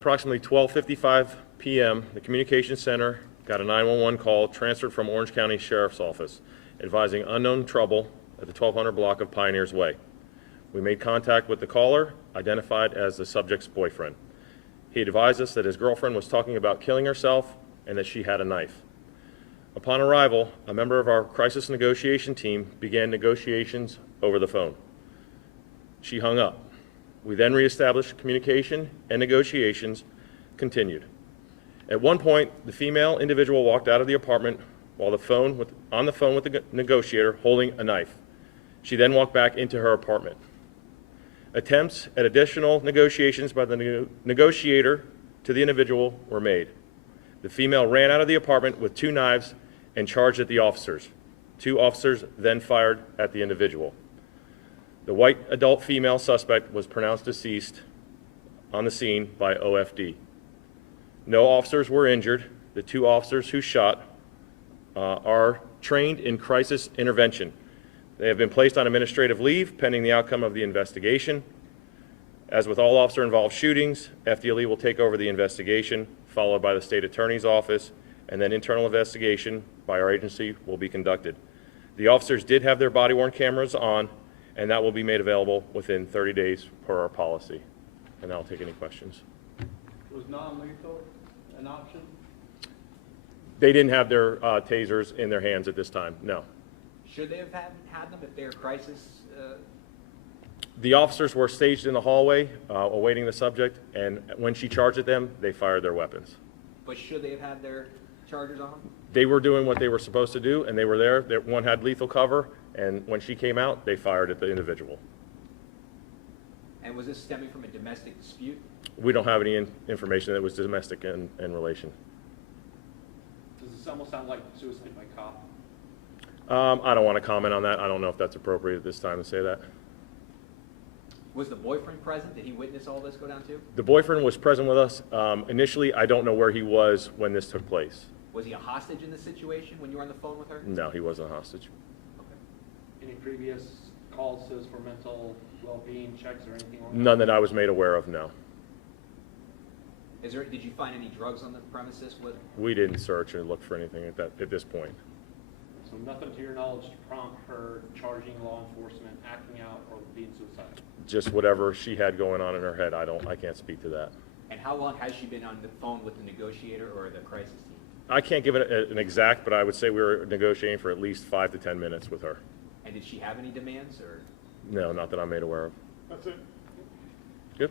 Approximately 12:55 p.m., the Communications Center got a 911 call transferred from Orange County Sheriff's Office advising unknown trouble at the 1200 block of Pioneers Way. We made contact with the caller, identified as the subject's boyfriend. He advised us that his girlfriend was talking about killing herself and that she had a knife. Upon arrival, a member of our crisis negotiation team began negotiations over the phone. She hung up. We then reestablished communication and negotiations continued. At one point, the female individual walked out of the apartment while on the phone with the negotiator holding a knife. She then walked back into her apartment. Attempts at additional negotiations by the negotiator to the individual were made. The female ran out of the apartment with two knives and charged at the officers. Two officers then fired at the individual. The white adult female suspect was pronounced deceased on the scene by OFD. No officers were injured. The two officers who shot are trained in crisis intervention. They have been placed on administrative leave pending the outcome of the investigation. As with all officer-involved shootings, FDLE will take over the investigation, followed by the state attorney's office, and then internal investigation by our agency will be conducted. The officers did have their body-worn cameras on, and that will be made available within 30 days per our policy. And I'll take any questions. Was non-lethal an option? They didn't have their tasers in their hands at this time, no. Should they have had them if they're crisis? The officers were staged in the hallway awaiting the subject, and when she charged at them, they fired their weapons. But should they have had their chargers on? They were doing what they were supposed to do, and they were there. One had lethal cover, and when she came out, they fired at the individual. And was this stemming from a domestic dispute? We don't have any information that was domestic in relation. Does this almost sound like suicide by cop? I don't want to comment on that. I don't know if that's appropriate at this time to say that. Was the boyfriend present? Did he witness all this go down too? The boyfriend was present with us. Initially, I don't know where he was when this took place. Was he a hostage in this situation when you were on the phone with her? No, he wasn't a hostage. Okay. Any previous calls to us for mental well-being checks or anything like that? None that I was made aware of, no. Did you find any drugs on the premises? We didn't search or look for anything at this point. So nothing to your knowledge to prompt her charging law enforcement, acting out, or being suicidal? Just whatever she had going on in her head. I can't speak to that. And how long has she been on the phone with the negotiator or the crisis team? I can't give it an exact, but I would say we were negotiating for at least 5 to 10 minutes with her. And did she have any demands or? No, not that I'm made aware of. That's it. Good.